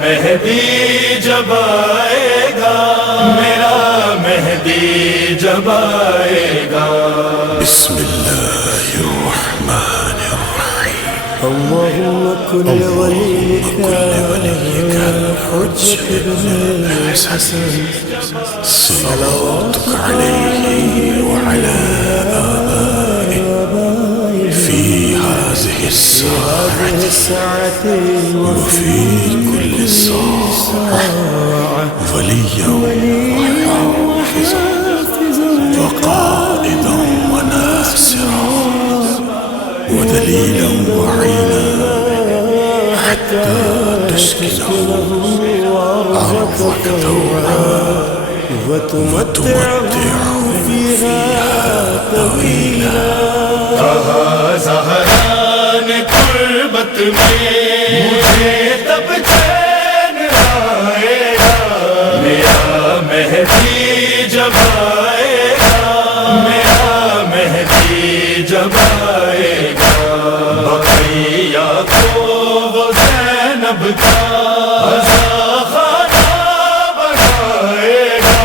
مہدی جب آئے گا، میرا مہدی جب آئے گا۔ بسم اللہ الرحمن الرحیم۔ اللهم كن وليك حجة بن الحسن صلواتك عليه وعلى آبائه في هذه الساعة وفي كل ساعة وليا وحافظا وقائدا وناصرا ودليلا وعينا حتى تسكنه أرضك طوعا وتمتعه فيها طويلا۔ زہران قربت میں مجھے تب چین آئے گا، میرا مہدی جب آئے گا، میرا مہدی جب آئے گا۔ بقیہ کو وہ زینب کا خانہ بنائے گا،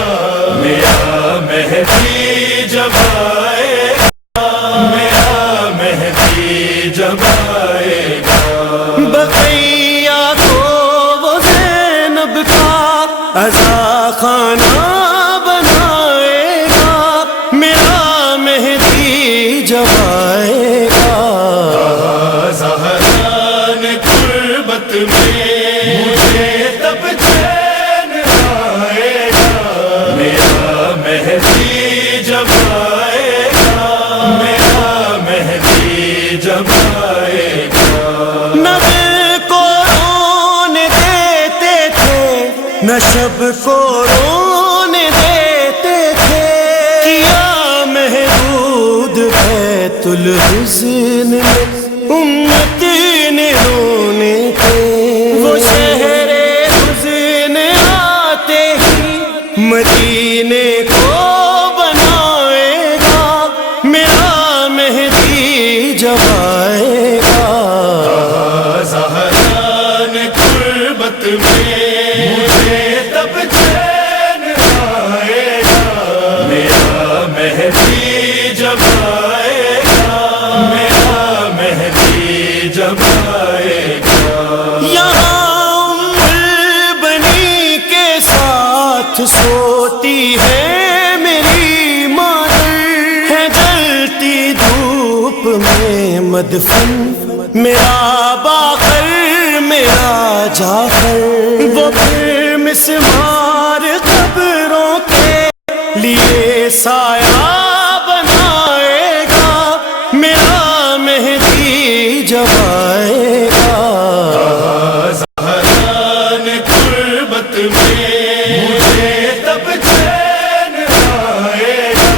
میرا مہدی جب آئے گا، میرا مہدی جب آئے گا۔ بقیہ کو وہ زینب کا عزا خانہ بنائے گا، میرا مہدی جب آئے گا۔ زہران قربت میں مجھے تب چین آئے گا، میرا مہدی جب آئے گا، میرا مہدی جب آئے گا۔ نبی کو رونے دیتے تھے، نہ شب کو رونے دیتے تھے، کیا محدود بیت الحزن میں امتی نے رونے تھے۔ وہ شہر حزن آتے ہی مدینے کو بنائے گا، میرا مہدی جب آئے گا۔ زہران قربت میں مجھے تب چین آئے گا، میرا مہدی جب آئے گا، میرا مہدی جب آئے گا۔ یہاں ام البنی کے ساتھ سوتی ہے میری مادر، ہے جلتی دھوپ میں مدفن میرا باقر میرا جعفر۔ وہ پھر مسمار قبروں کے لیے سایہ بنائے گا، میرا مہدی جب آئے گا۔ زہران قربت میں مجھے تب چین آئے گا،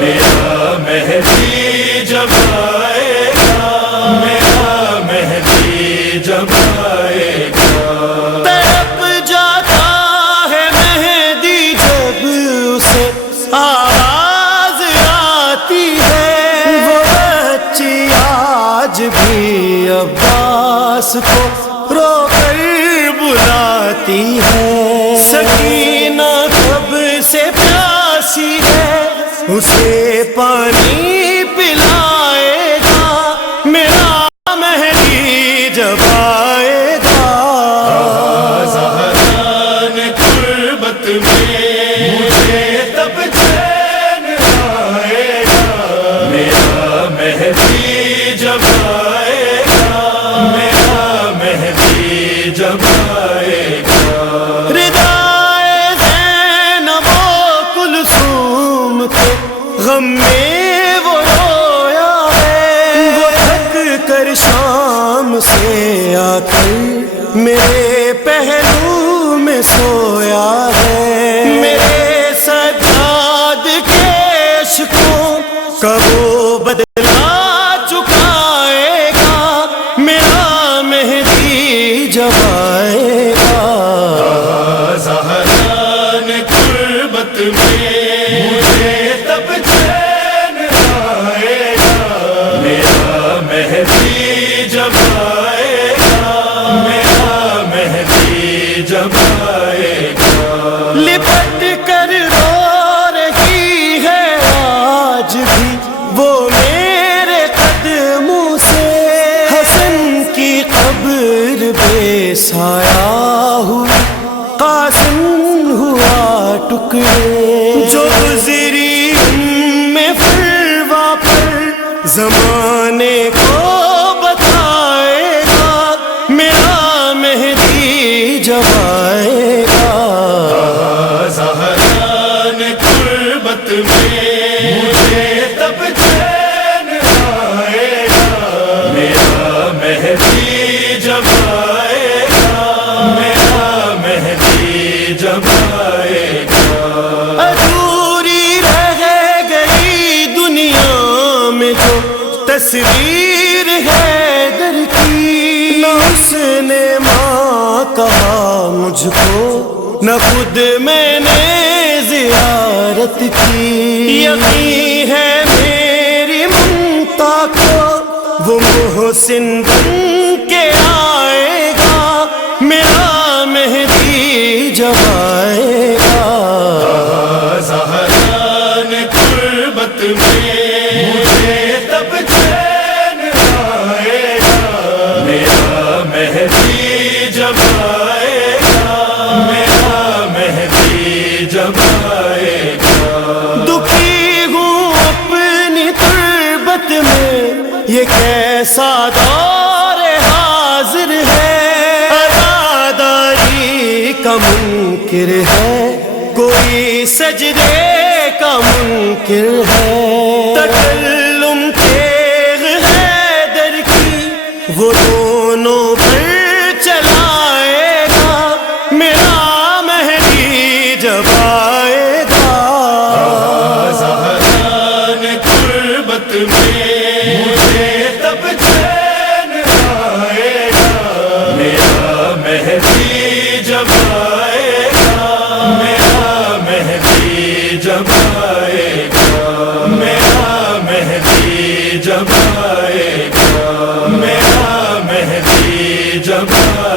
میرا مہدی جب آئے گا، میرا مہدی جب آئے گا۔ زہران قربت میں مجھے تب چین آئے گا، میرا مہدی جب آئے گا، میرا مہدی جب آئے گا۔ یا ام البنی کے ساتھ سوتی ہے میری مادر، ہے جلتی دھوپ میں مدفن میرا باقر میرا جعفر۔ وہ پھر مسمار قبروں کے لیے سایہ بنائے گا، میرا مہدی جب آئے گا، میرا مہدی جب آئے گا۔ تڑپ جاتا ہے مہدی جب اسے آواز آتی ہے، وہ بچی آج بھی عباس کو رو کر بلاتی ہے۔ سکینہ کب سے پیاسی ہے، اسے پانی پلائے گا، میرا مہدی جب آئے گا۔ زہران قربت میں مجھے تب چین آئے گا، میرا مہدی جب آئے گا، میرا مہدی جب آئے گا۔ سایہ ہوا قاسم ہوا ٹکڑے، جو گزری میں فروا پر زمانے کو بتائے گا، میرا مہدی جب آئے گا۔ زہرا نے قربت میں مجھے تب چین آئے گا، میرا مہدی جب آئے گا، میرا مہدی جب آئے گا۔ ادھوری رہ گئی دنیا میں جو تصویر ہے در کی، نہ اس نے ماں کہا مجھ کو، نہ خود میں نے زیارت کی۔ یقین ہے میری ممتا کو وہ محسن بن کے آئے گا، میرا مہدی جب آئے گا۔ زہرا نے قربت میں مجھے تب چین آئے گا، میرا مہدی جب آئے گا، میرا مہدی جب آئے گا۔ دکھی ہوں اپنی تربت میں، یہ کیسا دور حاضر ہے، عزاداری کا منکر ہے، کوئی سجدے کا منکر ہے، تکلم تیغ ہے در کی وہ دونوں پر چلائے گا، میرا مہدی جب آئے گا۔ زہرا نے قربت میں مجھے تب چین آئے گا، میرا مہدی جب آئے گا، میرا مہدی جب آئے گا، میرا مہدی جب آئے گا، میرا مہدی جب آئے گا۔